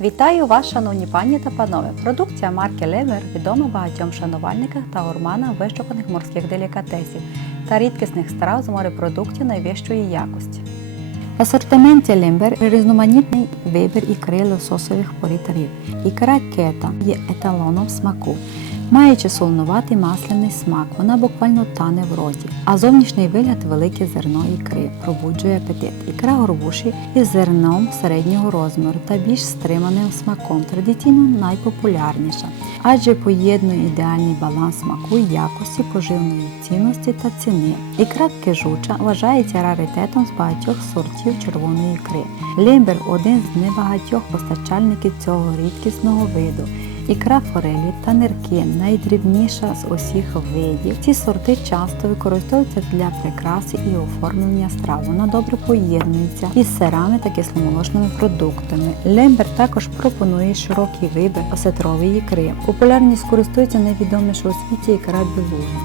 Вітаю вас, шановні пані та панове! Продукція марки Левер відома багатьом шанувальникам та гурманам вишуканих морських делікатесів та рідкісних страв з морепродуктів найвищої якості. В асортименті Лембер різноманітний вибір ікри лососових порід риб. Ікра кета є еталоном смаку. Маючи солонуватий масляний смак, вона буквально тане в роті, а зовнішній вигляд велике зерно ікри пробуджує апетит. Ікра горбуші із зерном середнього розміру та більш стриманим смаком, традиційно найпопулярніша, адже поєднує ідеальний баланс смаку якості, поживної цінності та ціни. Ікра кежуча вважається раритетом з багатьох сортів червоної ікри. Лімбер один з небагатьох постачальників цього рідкісного виду. Ікра форелі та нирки найдрібніша з усіх видів. Ці сорти часто використовуються для прикраси і оформлення страв. Вона добре поєднується із сирами та кисломолочними продуктами. Лембер також пропонує широкий вибір осетрової ікри. Популярність користується найвідоміша у світі ікра білуга.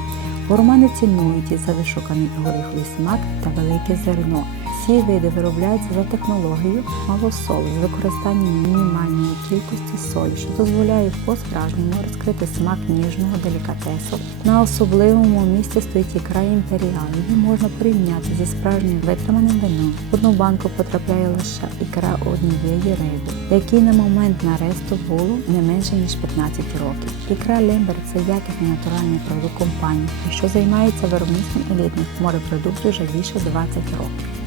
Гурмани цінують її за вишуканий горіховий смак та велике зерно. Ці види виробляються за технологією малосолу з використанням мінімальної кількості солі, що дозволяє по-справжньому розкрити смак ніжного делікатесу. На особливому місці стоїть ікра імперіал. Її можна порівняти зі справжнім витриманим вином. В одну банку потрапляє лише ікра однієї риби, якій на момент наресту було не менше ніж 15 років. Ікра Лембер це якісний натуральний продукт компанії, що займається виробництвом елітних морепродуктів вже більше 20 років.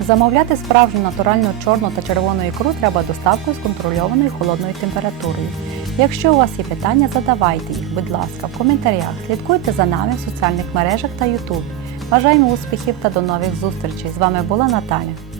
Замовляти справжню натуральну чорну та червону ікру треба доставкою з контрольованою холодною температурою. Якщо у вас є питання, задавайте їх, будь ласка, в коментарях. Слідкуйте за нами в соціальних мережах та YouTube. Бажаємо успіхів та до нових зустрічей! З вами була Наталя.